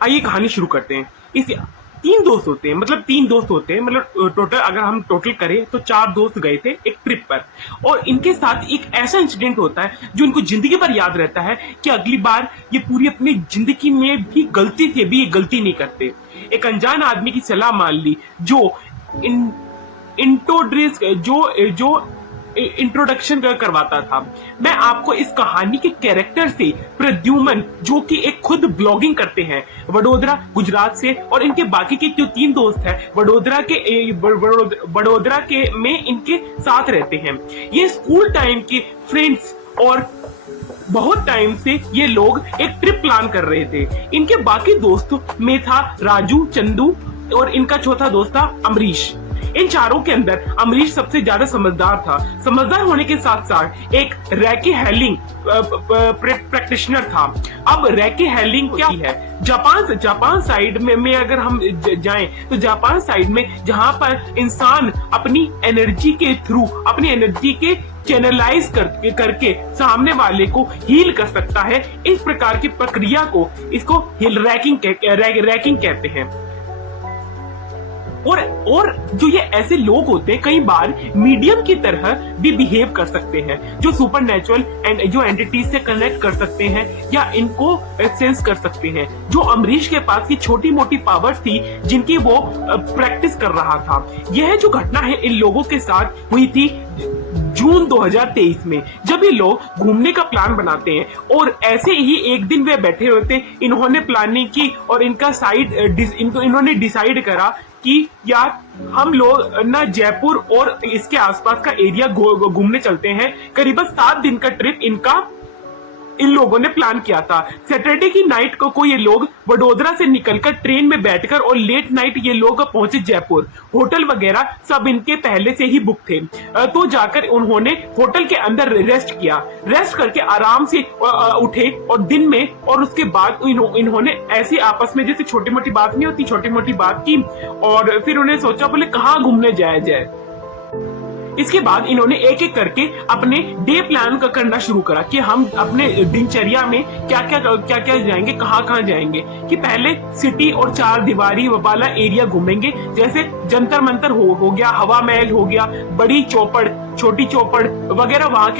आइए कहानी शुरू करते हैं। इस तीन दोस्त होते हैं, मतलब तीन दोस्त होते हैं, मतलब टोटल अगर हम टोटल करें तो चार दोस्त गए थे एक ट्रिप पर। और इनके साथ एक ऐसा इंसिडेंट होता है जो इनको जिंदगी भर याद रहता है कि अगली बार ये पूरी अपनी जिंदगी में भी गलती से भी ये गलती नहीं करते। एक अनजान आदमी की सलाह मान ली जो इंट्रोड्रेस जो इंट्रोडक्शन करवाता था। मैं आपको इस कहानी के कैरेक्टर से प्रद्युमन, जो कि एक खुद ब्लॉगिंग करते हैं वडोदरा गुजरात से, और इनके बाकी के जो तीन दोस्त हैं वडोदरा के में इनके साथ रहते हैं। ये स्कूल टाइम के फ्रेंड्स और बहुत टाइम से ये लोग एक ट्रिप प्लान कर रहे थे। इनके बाकी दोस्तों में था राजू, चंदू और इनका चौथा दोस्त था अमरीश। इन चारों के अंदर अमरीश सबसे ज्यादा समझदार था। समझदार होने के साथ साथ एक रैकी हेलिंग प्रैक्टिशनर था। अब रैकी हेलिंग क्या है? जापान साइड में अगर हम जाएं तो जापान साइड में जहां पर इंसान अपनी एनर्जी के थ्रू, अपनी एनर्जी के चैनलाइज करके सामने वाले को हील कर सकता है। इस प्रकार की प्रक्रिया को इसको रैकिंग कहते हैं। और जो ये ऐसे लोग होते हैं कई बार मीडियम की तरह भी बिहेव कर सकते हैं, जो सुपर नेचुरल एंड जो एंटिटीज से कनेक्ट कर सकते हैं या इनको सेंस कर सकते हैं। जो अमरीश के पास की छोटी मोटी पावर्स थी जिनकी वो प्रैक्टिस कर रहा था। यह जो घटना है इन लोगों के साथ हुई थी जून 2023 में, जब ये लोग घूमने का प्लान बनाते हैं। और ऐसे ही एक दिन वे बैठे होते, इन्होंने प्लानिंग की और इन्होंने डिसाइड करा कि यार हम लोग ना जयपुर और इसके आसपास का एरिया घूमने चलते हैं। करीबन 7 दिन का ट्रिप इन लोगों ने प्लान किया था। सैटरडे की नाइट को ये लोग वडोदरा से निकलकर ट्रेन में बैठकर और लेट नाइट ये लोग पहुंचे जयपुर। होटल वगैरह सब इनके पहले से ही बुक थे। तो जाकर उन्होंने होटल के अंदर रेस्ट किया। रेस्ट करके आराम से उठे और दिन में, और उसके बाद इन्होंने ऐसी आपस में जैसे छोटी मोटी बात नहीं होती, छोटी मोटी बात की और फिर उन्हें सोचा बोले कहाँ घूमने जाया जाए। इसके बाद इन्होंने एक एक करके अपने डे प्लान करना शुरू करा कि हम अपने दिनचर्या में क्या क्या जाएंगे, कहाँ जाएंगे। कि पहले सिटी और 4 दीवारी वाला एरिया घूमेंगे, जैसे जंतर मंतर हो गया, हवा महल हो गया, बड़ी चौपड़, छोटी चौपड़ वगैरह, वहां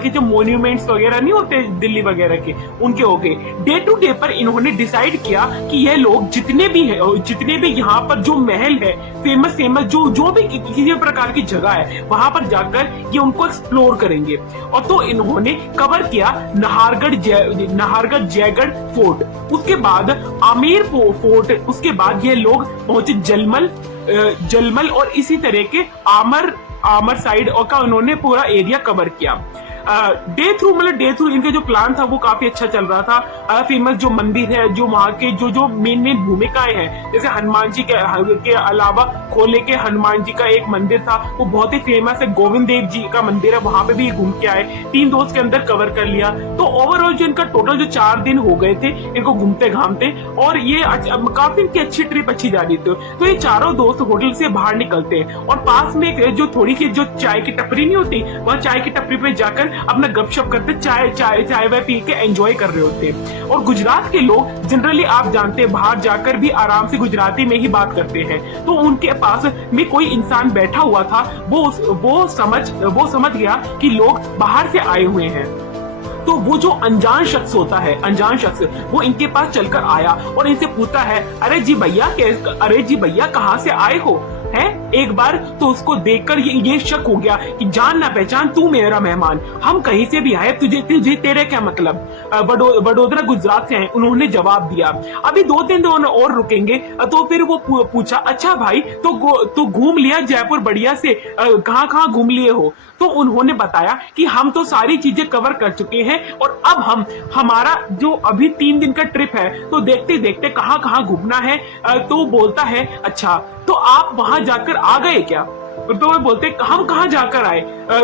के जो मोन्यूमेंट्स वगैरह नहीं होते दिल्ली वगैरह के, उनके हो गए। डे टू डे पर इन्होंने डिसाइड किया कि यह लोग जितने भी यहाँ पर जो महल है, फेमस जो भी किसी प्रकार की जगह है, वहां पर जाकर ये उनको एक्सप्लोर करेंगे। और तो इन्होंने कवर किया नाहरगढ़ जयगढ़ फोर्ट, उसके बाद आमेर फोर्ट, उसके बाद ये लोग पहुंचे जलमल और इसी तरह के आमर साइड और का उन्होंने पूरा एरिया कवर किया। डे थ्रू इनका जो प्लान था वो काफी अच्छा चल रहा था। फेमस जो मंदिर है, जो वहाँ के जो मेन भूमिकाएं हैं, जैसे हनुमान जी के अलावा खोले के हनुमान जी का एक मंदिर था, वो बहुत ही फेमस है। गोविंद देव जी का मंदिर है, वहां पे भी घूम के आए। 3 दोस्त के अंदर कवर कर लिया। तो ओवरऑल जो इनका टोटल जो 4 दिन हो गए थे इनको घूमते घामते, और ये काफी इनकी अच्छी ट्रिप अच्छी जा रही थी। तो ये चारों दोस्त होटल से बाहर निकलते हैं और पास में जो थोड़ी सी जो चाय की टपरी नहीं होती, वहाँ चाय की टपरी पे जाकर अपना गपशप करते, चाय वह पी के एंजॉय कर रहे होते। और गुजरात के लोग जनरली आप जानते हैं बाहर जाकर भी आराम से गुजराती में ही बात करते हैं। तो उनके पास में कोई इंसान बैठा हुआ था, वो समझ गया कि लोग बाहर से आए हुए हैं। तो वो जो अनजान शख्स होता है, वो इनके पास चलकर आया और इनसे पूछता है, अरे जी भैया कहाँ से आए हो? है एक बार तो उसको देखकर ये शक हो गया कि जान ना पहचान, तू मेरा मेहमान, हम कहीं से भी आए, तुझे तेरे क्या मतलब? वडोदरा गुजरात से हैं, उन्होंने जवाब दिया। अभी 2-3 दिन और रुकेंगे। तो फिर वो पूछा, अच्छा भाई तो घूम लिया जयपुर बढ़िया से, कहाँ घूम लिए हो? तो उन्होंने बताया कि हम तो सारी चीजें कवर कर चुके हैं और अब हमारा जो अभी 3 दिन का ट्रिप है, तो देखते देखते कहाँ घूमना है। तो बोलता है, अच्छा तो आप वहां जाकर आ गए क्या? तो वो बोलते हम कहाँ जाकर आए?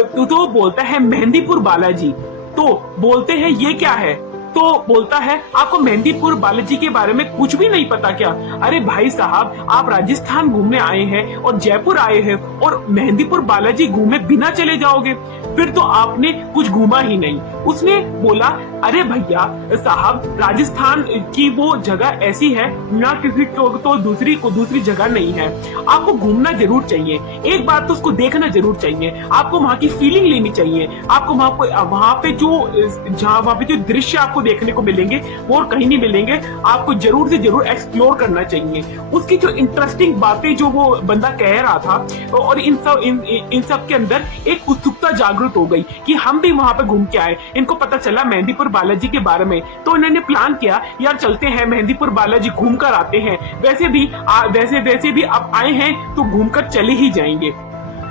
तो बोलता है मेहंदीपुर बालाजी। तो बोलते हैं ये क्या है? तो बोलता है आपको मेहंदीपुर बालाजी के बारे में कुछ भी नहीं पता क्या? अरे भाई साहब, आप राजस्थान घूमने आए हैं और जयपुर आए हैं और मेहंदीपुर बालाजी घूमे बिना चले जाओगे? फिर तो आपने कुछ घूमा ही नहीं। उसने बोला अरे भैया साहब, राजस्थान की वो जगह ऐसी है ना, किसी को तो दूसरी जगह नहीं है। आपको घूमना जरूर चाहिए, एक बार तो उसको देखना जरूर चाहिए, आपको वहाँ की फीलिंग लेनी चाहिए। आपको वहाँ पे जो दृश्य आपको देखने को मिलेंगे वो और कहीं नहीं मिलेंगे। आपको जरूर से जरूर एक्सप्लोर करना चाहिए। उसकी जो इंटरेस्टिंग बातें जो वो बंदा कह रहा था, और इन सब के अंदर एक उत्सुकता जागृत हो गई कि हम भी वहां पे घूम के आए। इनको पता चला मेहंदीपुर बालाजी के बारे में, तो इन्होंने प्लान किया यार चलते हैं मेहंदीपुर बालाजी घूम कर आते हैं। वैसे भी अब आए हैं तो घूम कर चले ही जाएंगे।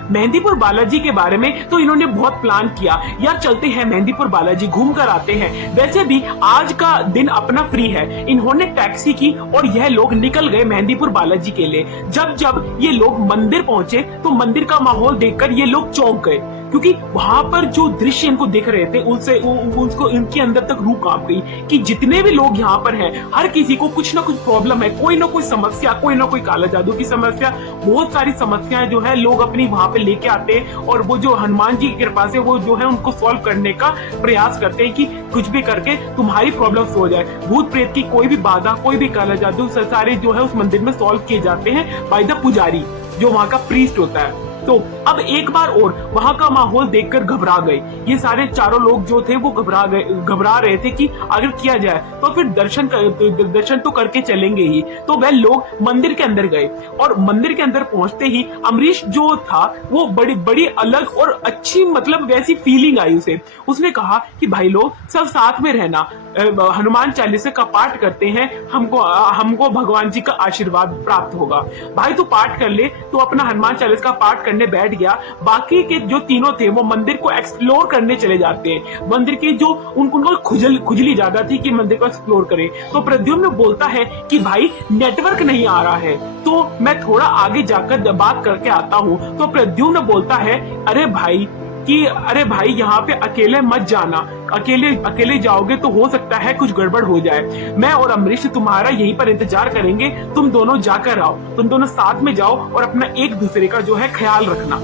मेहंदीपुर बालाजी के बारे में तो इन्होंने बहुत प्लान किया, यार चलते हैं मेहंदीपुर बालाजी घूम कर आते हैं। वैसे भी आज का दिन अपना फ्री है। इन्होंने टैक्सी की और यह लोग निकल गए मेहंदीपुर बालाजी के लिए। जब ये लोग मंदिर पहुंचे तो मंदिर का माहौल देखकर ये लोग चौंक गए, क्योंकि वहां पर जो दृश्य इनको दिख रहे थे उसको इनके अंदर तक रूह कांप गई कि जितने भी लोग यहाँ पर हैं, हर किसी को कुछ ना कुछ प्रॉब्लम है, कोई ना कोई समस्या, कोई ना कोई काला जादू की समस्या। बहुत सारी समस्याएं जो है लोग अपनी वहां पे लेके आते हैं, और वो जो हनुमान जी की कृपा से वो जो है उनको सॉल्व करने का प्रयास करते हैं कि कुछ भी करके तुम्हारी प्रॉब्लम हो जाए। भूत प्रेत की कोई भी बाधा, कोई भी काला जादू सारे जो है उस मंदिर में सॉल्व किए जाते हैं बाय द पुजारी, जो वहां का प्रीस्ट होता है। तो अब एक बार और वहां का माहौल देखकर घबरा गए। ये सारे चारों लोग जो थे वो घबरा रहे थे कि अगर किया जाए तो फिर दर्शन तो करके चलेंगे ही। तो वह लोग मंदिर के अंदर गए, और मंदिर के अंदर पहुंचते ही अमरीश जो था वो बड़ी अलग और अच्छी मतलब वैसी फीलिंग आई उसे। उसने कहा कि भाई लोग सब साथ में रहना, हनुमान चालीसा का पाठ करते हैं, हमको भगवान जी का आशीर्वाद प्राप्त होगा। भाई तू पाठ कर ले। तो अपना हनुमान चालीसा का पाठ करने बैठ गया। बाकी के जो तीनों थे वो मंदिर को एक्सप्लोर करने चले जाते हैं। मंदिर की जो उनको खुजली ज्यादा थी कि मंदिर को एक्सप्लोर करें। तो प्रद्युम्न बोलता है कि भाई नेटवर्क नहीं आ रहा है, तो मैं थोड़ा आगे जाकर बात करके आता हूँ। तो प्रद्युम्न बोलता है अरे भाई यहाँ पे अकेले मत जाना, अकेले जाओगे तो हो सकता है कुछ गड़बड़ हो जाए। मैं और अमरीश तुम्हारा यहीं पर इंतजार करेंगे, तुम दोनों जाकर आओ, तुम दोनों साथ में जाओ और अपना एक दूसरे का जो है ख्याल रखना,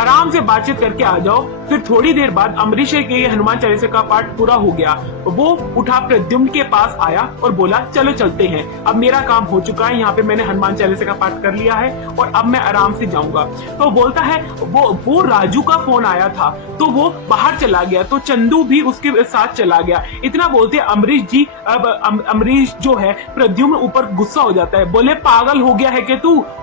आराम से बातचीत करके आ जाओ। फिर थोड़ी देर बाद अमरीश के हनुमान चालीसा का पाठ पूरा हो गया। वो उठा प्रद्युम्न के पास आया और बोला चलो चलते हैं, अब मेरा काम हो चुका है, यहाँ पे मैंने हनुमान चालीसा का पाठ कर लिया है और अब मैं आराम से जाऊंगा। तो बोलता है वो राजू का फोन आया था तो वो बाहर चला गया, तो चंदू भी उसके साथ चला गया। इतना बोलते अमरीश जी, अब अमरीश जो है प्रद्युम्न ऊपर गुस्सा हो जाता है। बोले पागल हो गया है कि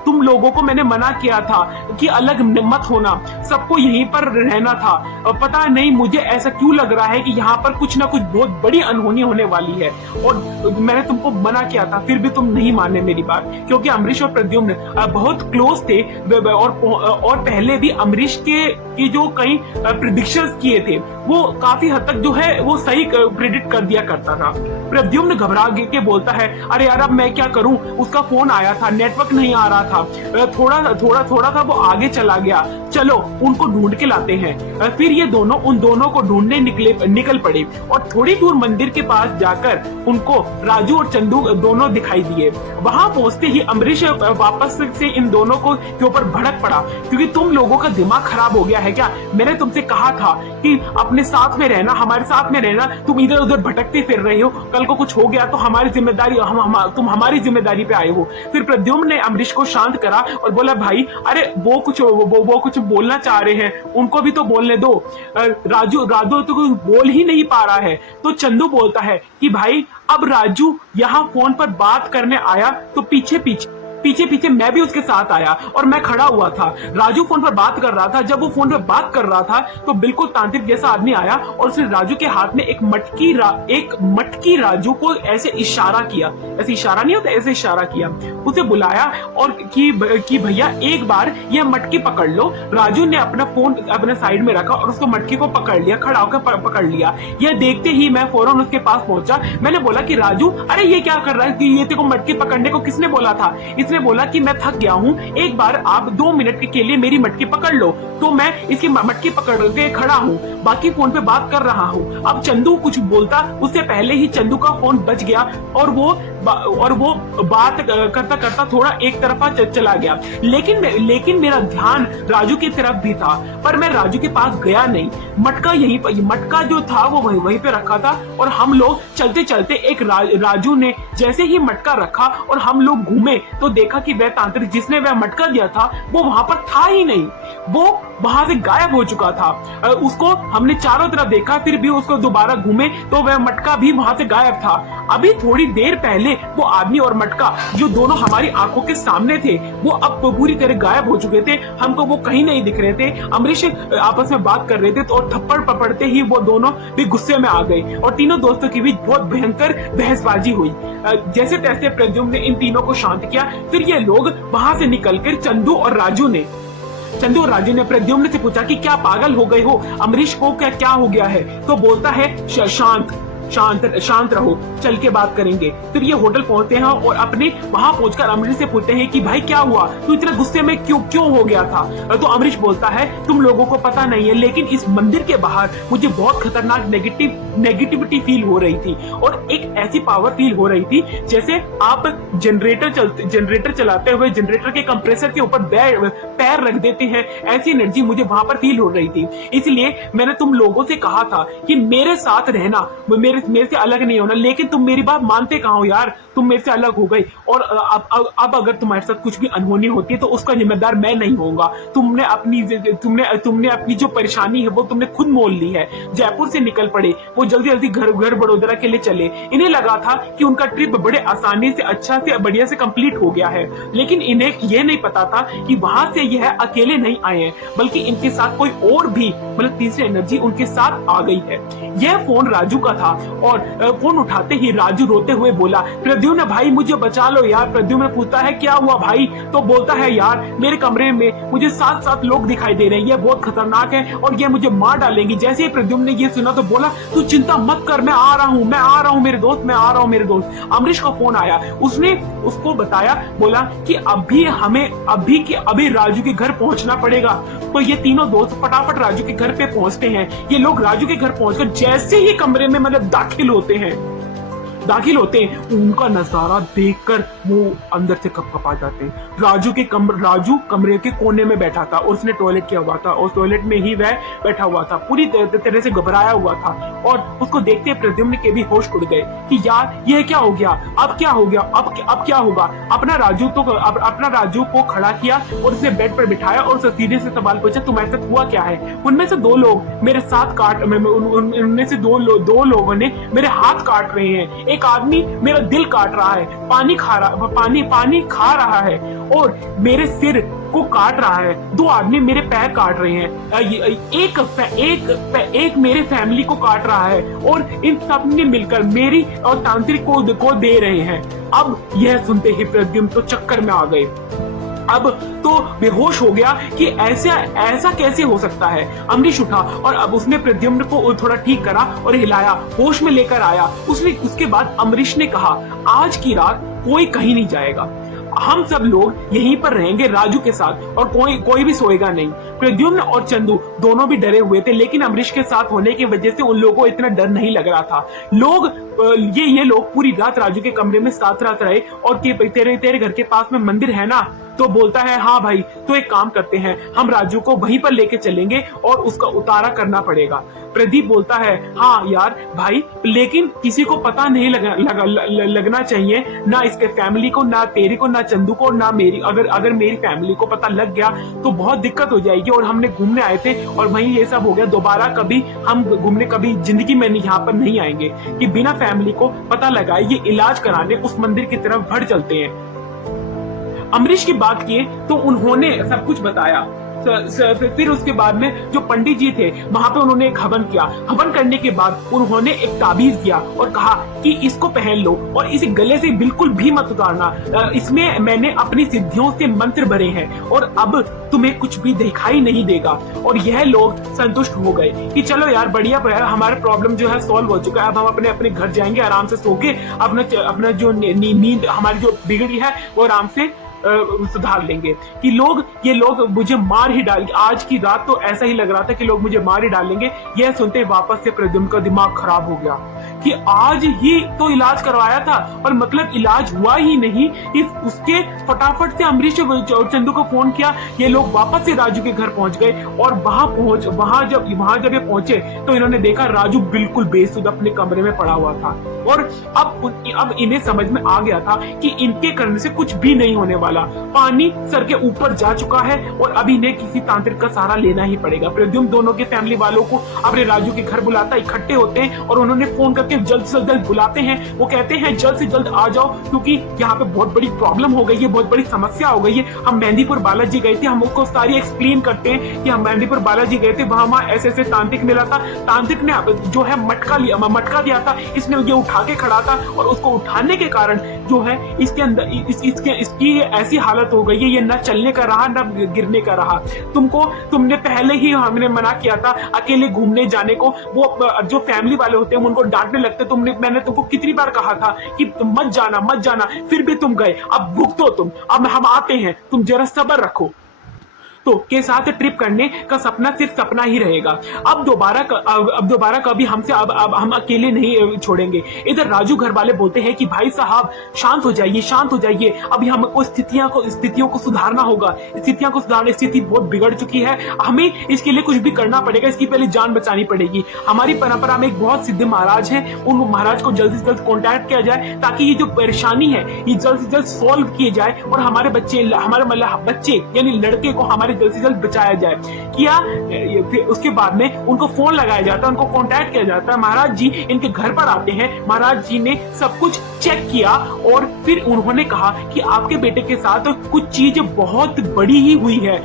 तुम लोगों को मैंने मना किया था कि अलग मत होना, सबको यहीं पर रहना था। पता नहीं मुझे ऐसा क्यों लग रहा है कि यहाँ पर कुछ ना कुछ बहुत बड़ी अनहोनी होने वाली है, और मैंने तुमको मना किया था फिर भी तुम नहीं माने मेरी बात। क्योंकि अमरीश और प्रद्युम्न बहुत क्लोज थे, और पहले भी अमरीश के जो कई प्रिडिक्शंस किए थे वो काफी हद तक जो है वो सही प्रेडिक्ट कर दिया करता था। प्रद्युम्न घबरा के बोलता है अरे यार अब मैं क्या करूं, उसका फोन आया था, नेटवर्क नहीं आ रहा था, थोड़ा था वो आगे चला गया, चलो उनको ढूंढ के लाते हैं। फिर ये दोनों उन दोनों को ढूंढने निकल पड़े, और थोड़ी दूर मंदिर के पास जाकर उनको राजू और चंदू दोनों दिखाई दिए। वहां पहुंचते ही अमरीश वापस से इन दोनों के ऊपर भड़क पड़ा, क्योंकि तुम लोगों का दिमाग खराब हो गया है क्या? मैंने तुमसे कहा था कि अपने साथ में रहना, हमारे साथ में रहना, तुम इधर उधर भटकते फिर रहे हो, कल को कुछ हो गया तो हमारी जिम्मेदारी, तुम हमारी जिम्मेदारी पे आए हो। फिर प्रद्युम्न ने अमरीश को शांत करा और बोला भाई अरे वो कुछ बोलना चाह रहे हैं, उनको भी तो बोलने दो। राजू तो कोई बोल ही नहीं पा रहा है। तो चंदू बोलता है कि भाई अब राजू यहाँ फोन पर बात करने आया तो पीछे पीछे मैं भी उसके साथ आया और मैं खड़ा हुआ था। राजू फोन पर बात कर रहा था, जब वो फोन पर बात कर रहा था तो बिल्कुल तांत्रिक जैसा आदमी आया और उसने राजू के हाथ में एक मटकी राजू को ऐसे इशारा किया, ऐसे इशारा नहीं होता, ऐसे इशारा किया, उसे बुलाया और कि भैया एक बार यह मटकी पकड़ लो। राजू ने अपना फोन अपने साइड में रखा और उसको मटकी को पकड़ लिया, खड़ा होकर पकड़ लिया। यह देखते ही मैं फौरन उसके पास पहुंचा। मैंने बोला कि राजू अरे ये क्या कर रहा है, कि ये तेरे को मटकी पकड़ने को किसने बोला था? इसने उसने बोला कि मैं थक गया हूँ, एक बार आप 2 मिनट के लिए मेरी मटकी पकड़ लो। तो मैं इसकी मटकी पकड़ के खड़ा हूँ, बाकी फोन पे बात कर रहा हूँ। अब चंदू कुछ बोलता उससे पहले ही चंदू का फोन बज गया और वो बात करता करता थोड़ा एक तरफा चला गया। लेकिन मेरा ध्यान राजू की तरफ भी था, पर मैं राजू के पास गया नहीं। मटका जो था वो वहीं पे रखा था और हम लोग चलते चलते एक राजू ने जैसे ही मटका रखा और हम लोग घूमे तो देखा कि वह तांत्रिक जिसने वह मटका दिया था वो वहां पर था ही नहीं, वो वहां से गायब हो चुका था। उसको हमने चारों तरफ देखा, फिर भी उसको दोबारा घूमे तो वह मटका भी वहां से गायब था। अभी थोड़ी देर पहले वो आदमी और मटका जो दोनों हमारी आंखों के सामने थे वो अब पूरी तरह गायब हो चुके थे, हमको वो कहीं नहीं दिख रहे थे। अमरीश आपस में बात कर रहे थे तो और थप्पड़ पकड़ते ही वो दोनों भी गुस्से में आ गए और तीनों दोस्तों के बीच बहुत भयंकर बहसबाजी हुई। जैसे तैसे प्रद्युम्न ने इन तीनों को शांत किया। फिर ये लोग वहां से निकलकर चंदू और राजू ने प्रद्युम्न से पूछा कि क्या पागल हो गए हो, अमरीश को क्या हो गया है? तो बोलता है शांत रहो, चल के बात करेंगे। फिर ये होटल पहुंचते हैं और अपने वहां पहुंचकर अमरीश से पूछते हैं कि भाई क्या हुआ, तू इतना गुस्से में क्यों हो गया था? तो अमरीश बोलता है तुम लोगों को पता नहीं है, लेकिन इस मंदिर के बाहर मुझे बहुत खतरनाक नेगेटिविटी फील हो रही थी और एक ऐसी पावर फील हो रही थी जैसे आप जनरेटर चलाते हुए जनरेटर के कंप्रेसर के ऊपर पैर रख देते हैं, ऐसी एनर्जी मुझे वहां पर फील हो रही थी। इसलिए मैंने तुम लोगों से कहा था कि मेरे साथ रहना, मेरे से अलग नहीं होना, लेकिन तुम मेरी बात मानते कहाँ हो यार, तुम मेरे से अलग हो गई। और अब अगर तुम्हारे साथ कुछ भी अनहोनी होती है तो उसका जिम्मेदार मैं नहीं होऊंगा। तुमने अपनी जो परेशानी है वो तुमने खुद मोल ली है। जयपुर से निकल पड़े, वो जल्दी घर बड़ोदरा के लिए चले। इन्हें लगा था कि उनका ट्रिप बड़े आसानी से अच्छा से बढ़िया से कंप्लीट हो गया है, लेकिन इन्हें ये नहीं पता था कि वहां से यह अकेले नहीं आए हैं, बल्कि इनके साथ कोई और भी मतलब तीसरी एनर्जी उनके साथ आ गई है। यह फोन राजू का था और फोन उठाते ही राजू रोते हुए बोला, प्रद्युम्न भाई मुझे बचा लो यार। प्रद्युम्न पूछता है क्या हुआ भाई? तो बोलता है यार मेरे कमरे में मुझे 7 लोग दिखाई दे रहे हैं, ये बहुत खतरनाक है और ये मुझे मार डालेंगे। जैसे ही प्रद्युम्न ने ये सुना तो बोला तू चिंता मत कर, मैं आ रहा हूँ मेरे दोस्त। अमरीश का फोन आया, उसने उसको बताया, बोला कि अभी राजू के घर पहुंचना पड़ेगा। तो ये तीनों दोस्त फटाफट राजू के घर पे पहुंचते हैं। ये लोग राजू के घर पहुंचकर जैसे ही कमरे में मतलब दाखिल होते हैं उनका नजारा देखकर वो अंदर से कपकपा जाते हैं। राजू कमरे के कोने में बैठा था और उसने टॉयलेट किया हुआ था और टॉयलेट में ही वह बैठा हुआ था, पूरी तरह से घबराया हुआ था। और उसको देखते प्रद्युम्न के भी होश उड़ गए कि यार ये क्या हो गया, अब क्या हो गया, अब क्या होगा। अपना राजू को खड़ा किया और उसे बेड पर बिठाया और उसे सीधे से सवाल पूछा तुम्हारे साथ हुआ क्या है? उनमें से 2 लोग मेरे साथ उनमें से दो लोगों ने मेरे हाथ काट रहे हैं। एक आदमी मेरा दिल काट रहा है, पानी खा रहा है और मेरे सिर को काट रहा है। 2 आदमी मेरे पैर काट रहे हैं। एक मेरे फैमिली को काट रहा है और इन सब ने मिलकर मेरी और तांत्रिक को दे रहे हैं। अब यह सुनते ही प्रद्युम्न तो चक्कर में आ गए। अब तो बेहोश हो गया कि ऐसा कैसे हो सकता है। अमरीश उठा और अब उसने प्रद्युम्न को थोड़ा ठीक करा और हिलाया, होश में लेकर आया। उसके बाद अमरीश ने कहा आज की रात कोई कहीं नहीं जाएगा, हम सब लोग यहीं पर रहेंगे राजू के साथ और कोई भी सोएगा नहीं। प्रद्युम्न और चंदू दोनों भी डरे हुए थे, लेकिन अमरीश के साथ होने की वजह से उन लोगों को इतना डर नहीं लग रहा था। ये लोग पूरी रात राजू के कमरे में साथ रात रहे और तेरे घर के पास में मंदिर है ना? तो बोलता है हाँ भाई, तो एक काम करते हैं, हम राजू को वहीं पर लेके चलेंगे और उसका उतारा करना पड़ेगा। प्रदीप बोलता है हाँ यार भाई, लेकिन किसी को पता नहीं लगना चाहिए, ना इसके फैमिली को, ना तेरी को, ना चंदू को, ना मेरी। अगर मेरी फैमिली को पता लग गया तो बहुत दिक्कत हो जाएगी और हमने घूमने आए थे और वहीं ये सब हो गया। दोबारा कभी हम घूमने कभी जिंदगी में यहाँ पर नहीं आएंगे कि बिना फैमिली को पता लगाए ये इलाज कराने उस मंदिर की तरफ बढ़ चलते हैं। अमरीश की बात किए तो उन्होंने सब कुछ बताया। फिर उसके बाद में जो पंडित जी थे वहां पे उन्होंने एक हवन किया। हवन करने के बाद उन्होंने एक ताबीज दिया और कहा कि इसको पहन लो और इसे गले से बिल्कुल भी मत उतारना, इसमें मैंने अपनी सिद्धियों से मंत्र भरे हैं और अब तुम्हें कुछ भी दिखाई नहीं देगा। और यह लोग संतुष्ट हो गए कि चलो यार बढ़िया, हमारा प्रॉब्लम जो है सॉल्व हो चुका है, अब हम अपने घर जाएंगे आराम से सो के अपना जो नींद हमारी जो बिगड़ी है वो आराम से सुधार लेंगे कि ये लोग मुझे मार ही डाल, आज की रात तो ऐसा ही लग रहा था कि लोग मुझे मार ही डालेंगे। यह सुनते वापस से प्रद्युम्न का दिमाग खराब हो गया कि आज ही तो इलाज करवाया था और मतलब इलाज हुआ ही नहीं। उसके फटाफट से अमरीश और चंदू को फोन किया। ये लोग वापस से राजू के घर पहुंच गए और वहां जब ये पहुंचे तो इन्होंने देखा राजू बिल्कुल बेसुध अपने कमरे में पड़ा हुआ था। और अब इन्हें समझ में आ गया था कि इनके करने से कुछ भी नहीं होने वाला। पानी सर के ऊपर जा चुका है और अब इन्हें किसी तांत्रिक का सहारा लेना ही पड़ेगा। प्रद्युम्न दोनों के फैमिली वालों को अपने राजू के घर बुलाता, इकट्ठे होते हैं और उन्होंने फोन करके जल्द से जल्द बुलाते हैं। वो कहते हैं जल्द से जल्द आ जाओ क्योंकि यहाँ पे बहुत बड़ी प्रॉब्लम हो गई है, बहुत बड़ी समस्या हो गई है। हम मेहंदीपुर बालाजी गए थे, हम उसको सारी एक्सप्लेन करते हैं कि हम मेहंदीपुर बालाजी गए थे, वहां ऐसे तांत्रिक मिला था। तांत्रिक ने जो है मटका दिया था, इसने ये उठा के खड़ा था और उसको उठाने के कारण जो है इसके अंदर इसकी ऐसी हालत हो गई है, ये न चलने का रहा न गिरने का रहा। तुमने पहले ही हमने मना किया था अकेले घूमने जाने को। वो जो फैमिली वाले होते हैं उनको डांटने लगते। मैंने तुमको कितनी बार कहा था कि मत जाना, फिर भी तुम गए। अब भुगतो तुम, अब हम आते हैं, तुम जरा सब्र रखो। तो के साथ ट्रिप करने का सपना सिर्फ सपना ही रहेगा। अब दोबारा कभी हमसे अब हम अकेले नहीं छोड़ेंगे। इधर राजू घर वाले बोलते हैं कि भाई साहब शांत हो जाइए, अभी हमको स्थितियों को सुधारना होगा। स्थिति बहुत बिगड़ चुकी है, हमें इसके लिए कुछ भी करना पड़ेगा, इसकी पहले जान बचानी पड़ेगी। हमारी परंपरा में एक बहुत सिद्ध महाराज है, उन महाराज को जल्द से जल्द कॉन्टैक्ट किया जाए ताकि ये जो परेशानी है ये जल्द से जल्द सॉल्व किए जाए और हमारे बच्चे यानी लड़के को हमारे जल्द से जल्द बचाया जाए। फिर उसके बाद में उनको फोन लगाया जाता है, उनको कांटेक्ट किया जाता है। महाराज जी इनके घर पर आते हैं। महाराज जी ने सब कुछ चेक किया और फिर उन्होंने कहा कि आपके बेटे के साथ कुछ चीज बहुत बड़ी ही हुई है।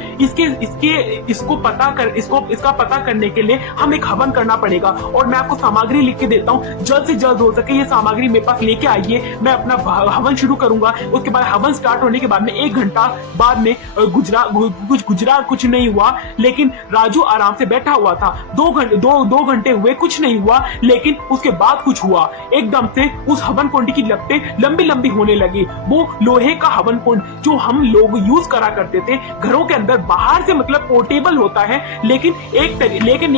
इसका पता करने के लिए हम एक हवन करना पड़ेगा और मैं आपको सामग्री लिख के देता हूँ। जल्द से जल्द हो सके ये सामग्री मेरे पास लेके आइए, मैं अपना हवन शुरू करूंगा। उसके बाद हवन स्टार्ट होने के बाद में 1 घंटा बाद में गुजरा कुछ नहीं हुआ, लेकिन राजू आराम से बैठा हुआ था। 2 घंटे हुए, कुछ नहीं हुआ, लेकिन उसके बाद कुछ हुआ। एकदम से उस हवन कुंड की लपटें लंबी होने लगी। वो लोहे का हवन कुंड जो हम लोग यूज करा करते थे घरों के अंदर, बाहर से मतलब पोर्टेबल होता है, लेकिन एक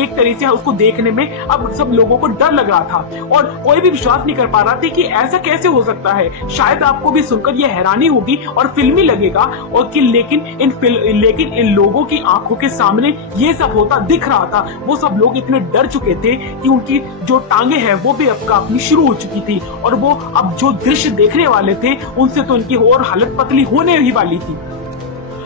तरह से उसको देखने में अब सब लोगों को डर लग रहा था और कोई भी विश्वास नहीं कर पा रहा था कि ऐसा कैसे हो सकता है। शायद आपको भी सुनकर यह हैरानी होगी और फिल्मी लगेगा और कि लेकिन इन लोगों की आंखों के सामने ये सब होता दिख रहा था। वो सब लोग इतने डर चुके थे कि उनकी जो टांगे हैं वो भी अब कांपनी शुरू हो चुकी थी और वो अब जो दृश्य देखने वाले थे उनसे तो उनकी और हालत पतली होने ही वाली थी।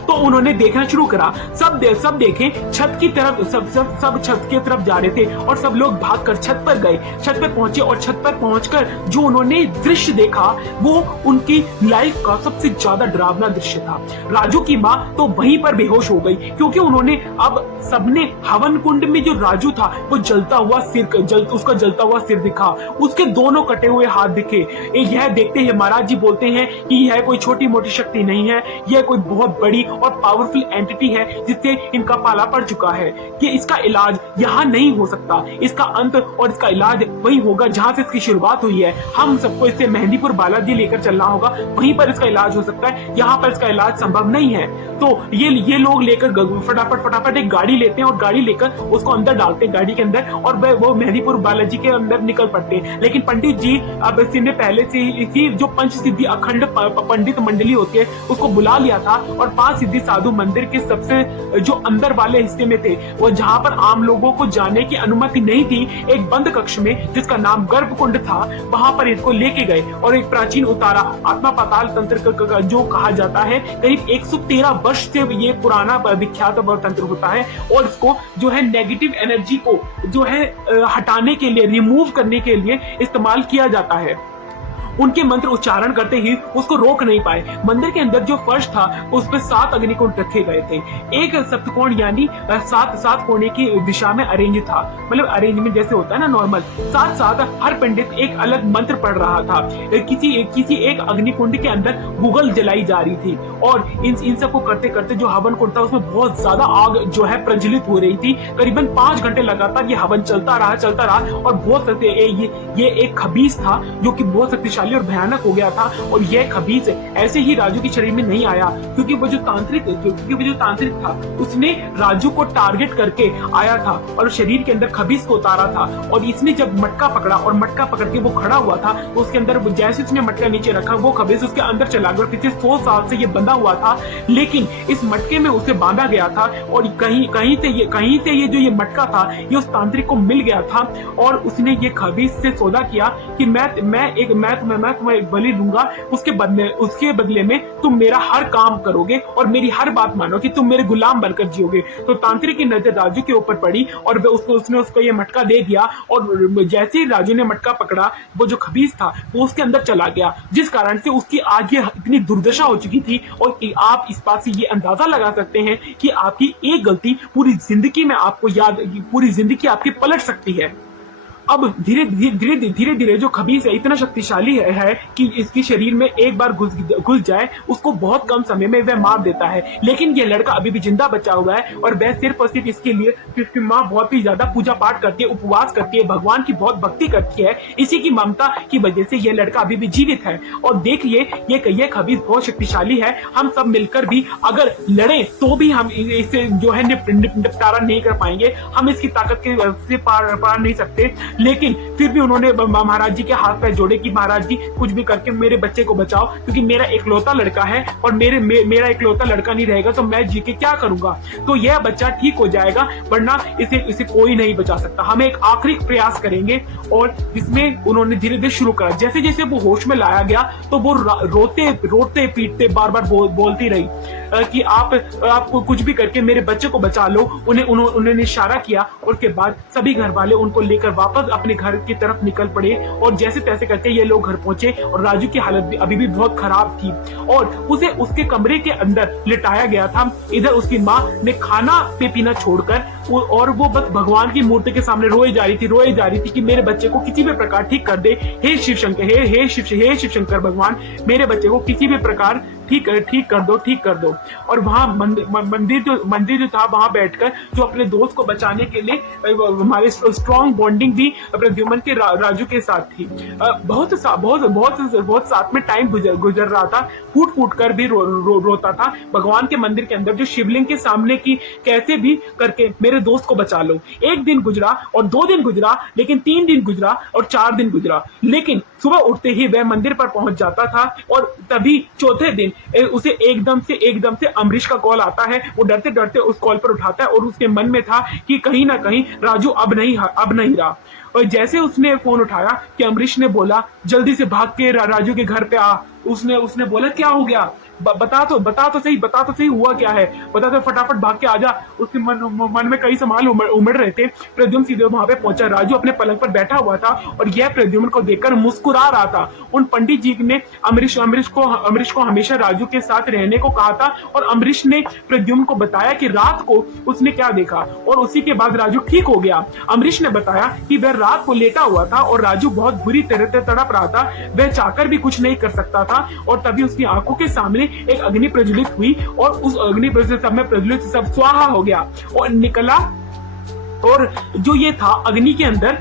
तो उन्होंने देखना शुरू करा। सब देखे छत की तरफ, सब छत की तरफ जा रहे थे और सब लोग भागकर छत पर गए। छत पर पहुंचे और छत पर पहुंचकर जो उन्होंने दृश्य देखा वो उनकी लाइफ का सबसे ज्यादा डरावना दृश्य था। राजू की माँ तो वहीं पर बेहोश हो गई क्योंकि उन्होंने अब सबने हवन कुंड में जो राजू था वो उसका जलता हुआ सिर दिखा, उसके दोनों कटे हुए हाथ दिखे। यह देखते ही महाराज जी बोलते हैं कि यह कोई छोटी मोटी शक्ति नहीं है, यह कोई बहुत बड़ी और पावरफुल एंटिटी है जिससे इनका पाला पड़ चुका है कि इसका इलाज यहाँ नहीं हो सकता। इसका अंत और इसका इलाज वही होगा जहाँ से इसकी शुरुआत हुई है। हम सबको इसे मेहंदीपुर बालाजी लेकर चलना होगा, वहीं पर इसका इलाज हो सकता है, यहाँ पर इसका इलाज संभव नहीं है। तो ये लोग लेकर फटाफट एक गाड़ी लेते हैं और गाड़ी लेकर उसको अंदर डालते हैं गाड़ी के अंदर और वो मेहंदीपुर बालाजी के अंदर निकल पड़ते हैं। लेकिन पंडित जी अब इसने पहले से इसी जो पंच सिद्धि अखंड पंडित मंडली होती है उसको बुला लिया था और 5 सिद्धि साधु मंदिर के सबसे जो अंदर वाले हिस्से में थे, वो जहाँ पर आम लोगों को जाने की अनुमति नहीं थी, एक बंद कक्ष में जिसका नाम गर्भकुंड था, वहां पर इनको लेके गए और एक प्राचीन उतारा आत्मा पाताल तंत्र जो कहा जाता है, करीब 113 वर्ष से ये पुराना विख्यात तंत्र होता है और इसको जो है नेगेटिव एनर्जी को जो है हटाने के लिए, रिमूव करने के लिए इस्तेमाल किया जाता है। उनके मंत्र उच्चारण करते ही उसको रोक नहीं पाए। मंदिर के अंदर जो फर्श था उस पर 7 अग्निकुंड रखे गए थे। एक सप्तकोण यानी 7 कोने की दिशा में अरेंज था, मतलब अरेंजमेंट जैसे होता है ना नॉर्मल। साथ हर पंडित एक अलग मंत्र पढ़ रहा था। किसी एक अग्निकुंड के अंदर गूगल जलाई जा रही थी और इन सबको करते करते जो हवन कुंड था उसमें बहुत ज्यादा आग जो है प्रज्वलित हो रही थी। करीबन 5 घंटे लगातार ये हवन चलता रहा और बहुत ये एक खबीस था जो कि बहुत शक्तिशाली शक्तिशाली और भयानक हो गया था। और यह खबीस ऐसे ही राजू के शरीर में नहीं आया, क्योंकि वो जो तांत्रिक था उसने राजू को टारगेट करके आया था और शरीर के अंदर खबीस को उतारा था। और इसने जब मटका पकड़ा और मटका पकड़ के वो खड़ा हुआ था, तो उसके अंदर जैसे उसने मटका नीचे रखा, वो खबीस उसके अंदर चला गया। पिछले 100 साल से ये बंधा हुआ था, लेकिन इस मटके में उसे बांधा गया था। और कहीं से ये जो ये मटका था, ये उस तांत्रिक को मिल गया था। और उसने ये खबीस से सौदा किया कि मैं तुम्हें बलि दूंगा, उसके बदले में तुम मेरा हर काम करोगे और मेरी हर बात मानो, कि तुम मेरे गुलाम बनकर जियोगे। तो तांत्रिक की नजर राजू के ऊपर पड़ी और उसने उसको ये मटका दे दिया। और जैसे ही राजू ने मटका पकड़ा, वो जो खबीस था वो उसके अंदर चला गया, जिस कारण से उसकी आगे इतनी दुर्दशा हो चुकी थी। और आप इस बात से ये अंदाजा लगा सकते हैं कि आपकी एक गलती पूरी जिंदगी आपकी पलट सकती है। अब धीरे धीरे जो खबीस है इतना शक्तिशाली है कि इसके शरीर में एक बार घुस जाए, उसको बहुत कम समय में वह मार देता है। लेकिन यह लड़का अभी भी जिंदा बचा हुआ है, और वह सिर्फ और सिर्फ इसके लिए इसकी माँ बहुत ही ज्यादा पूजा पाठ करती है, उपवास करती है, भगवान की बहुत भक्ति करती है। इसी की ममता की वजह से यह लड़का अभी भी जीवित है। और देखिए ये खबीस बहुत शक्तिशाली है। हम सब मिलकर भी अगर लड़े तो भी हम इसे जो है निपटारा नहीं कर पाएंगे, हम इसकी ताकत से पार नहीं सकते। लेकिन फिर भी उन्होंने महाराज जी के हाथ पैर जोड़े कि महाराज जी कुछ भी करके मेरे बच्चे को बचाओ, क्योंकि मेरा इकलौता लड़का है और मेरा इकलौता लड़का नहीं रहेगा तो मैं जी के क्या करूंगा। तो यह बच्चा ठीक हो जाएगा, वरना इसे कोई नहीं बचा सकता। हम एक आखिरी प्रयास करेंगे। और इसमें उन्होंने धीरे धीरे शुरू करा। जैसे जैसे वो होश में लाया गया तो वो रोते पीटते बार बार बोलती रही कि आप कुछ भी करके मेरे बच्चे को बचा लो। उन्होंने इशारा किया, और उसके बाद सभी घर वाले उनको लेकर वापस अपने घर की तरफ निकल पड़े। और जैसे तैसे करके ये लोग घर पहुंचे, और राजू की हालत भी अभी भी बहुत खराब थी, और उसे उसके कमरे के अंदर लिटाया गया था। इधर उसकी माँ ने खाना पे पीना छोड़कर और वो बस भगवान की मूर्ति के सामने रोए जा रही थी कि मेरे बच्चे को किसी भी प्रकार ठीक कर दे। हे शिव शंकर, हे शिव शंकर भगवान, मेरे बच्चे को किसी भी प्रकार ठीक कर दो। और वहां मंदिर जो था, वहां बैठकर जो अपने दोस्त को बचाने के लिए हमारे स्ट्रॉन्ग बॉन्डिंग भी प्रद्युम्न के राजू के साथ थी। बहुत साथ में टाइम गुजर रहा था। फूट कर भी रोता था भगवान के मंदिर के अंदर जो शिवलिंग के सामने की कैसे भी करके मेरे दोस्त को बचा लो। एक दिन गुजरा और 2 दिन गुजरा, लेकिन 3 दिन गुजरा और 4 दिन गुजरा। लेकिन सुबह उठते ही वह मंदिर पर पहुंच जाता था, और तभी चौथे दिन उसे एकदम से अमरीश का कॉल आता है। वो डरते डरते उस कॉल पर उठाता है, और उसके मन में था कि कहीं ना कहीं राजू अब नहीं रहा। और जैसे उसने फोन उठाया कि अमरीश ने बोला जल्दी से भाग के राजू के घर पे आ। उसने बोला क्या हो गया, बता तो सही हुआ क्या है, बता तो फटाफट भाग के आजा। उसके मन में कई सवाल उमड़ रहे थे। प्रद्युम्न सीधे वहां पे पहुंचा। राजू अपने पलंग पर बैठा हुआ था, और यह प्रद्युम्न को देखकर मुस्कुरा रहा था। उन पंडित जी ने अमरीश को हमेशा राजू के साथ रहने को कहा था, और अमरीश ने प्रद्युम्न को बताया कि रात को उसने क्या देखा, और उसी के बाद राजू ठीक हो गया। अमरीश ने बताया कि वह रात को लेटा हुआ था और राजू बहुत बुरी तरह से तड़प रहा था, वह चाहकर भी कुछ नहीं कर सकता था। और तभी उसकी आंखों के सामने एक अग्नि प्रज्वलित हुई, और उस अग्नि प्रज्वलित सब स्वाहा हो गया और निकला। और जो ये था अग्नि के अंदर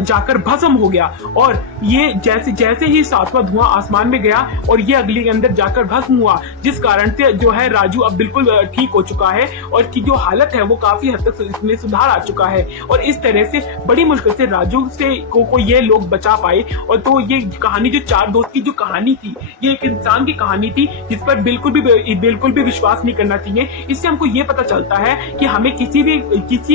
जाकर भस्म हो गया। और ये जैसे ही 7वां धुआं आसमान में गया और ये अग्नि के अंदर जाकर भस्म हुआ, जिस कारण से जो है राजू अब बिल्कुल ठीक हो चुका है, और की जो हालत है वो काफी हद तक इसमें सुधार आ चुका है। और इस तरह से बड़ी मुश्किल से राजू से को ये लोग बचा पाए। और तो ये कहानी जो 4 दोस्त की जो कहानी थी, ये एक इंसान की कहानी थी जिस पर बिल्कुल भी विश्वास नहीं करना चाहिए। इससे हमको ये पता चलता है कि हमें किसी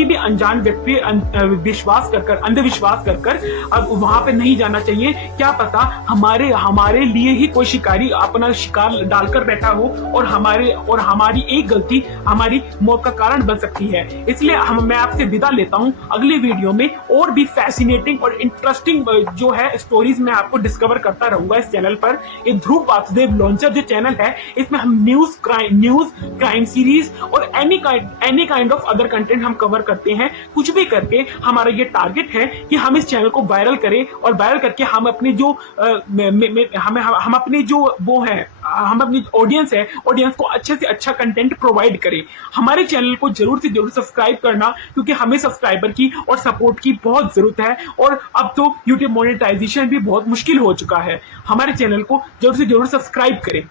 भी अनजान व्यक्ति अंधविश्वास कर अब वहां पे नहीं जाना चाहिए। क्या पता हमारे लिए ही कोई शिकारी अपना शिकार डालकर बैठा हो, और हमारी एक गलती हमारी मौत का कारण बन सकती है। इसलिए मैं आपसे विदा लेता हूं। अगले वीडियो में और भी फैसिनेटिंग और इंटरेस्टिंग जो है स्टोरीज मैं आपको डिस्कवर करता रहूंगा इस चैनल पर। ये ध्रुव वासुदेव लॉन्चर जो चैनल है, इसमें हम न्यूज क्राइम सीरीज और any kind of other content हम कवर करते हैं। कुछ भी करके हमारा ये टारगेट है कि हम इस चैनल को वायरल करें, और वायरल करके हम अपनी जो वो है हम अपनी ऑडियंस को अच्छे से अच्छा कंटेंट प्रोवाइड करें। हमारे चैनल को जरूर से जरूर सब्सक्राइब करना, क्योंकि हमें सब्सक्राइबर की और सपोर्ट की बहुत जरूरत है। और अब तो यूट्यूब मोनेटाइजेशन भी बहुत मुश्किल हो चुका है। हमारे चैनल को जरूर से जरूर सब्सक्राइब करें।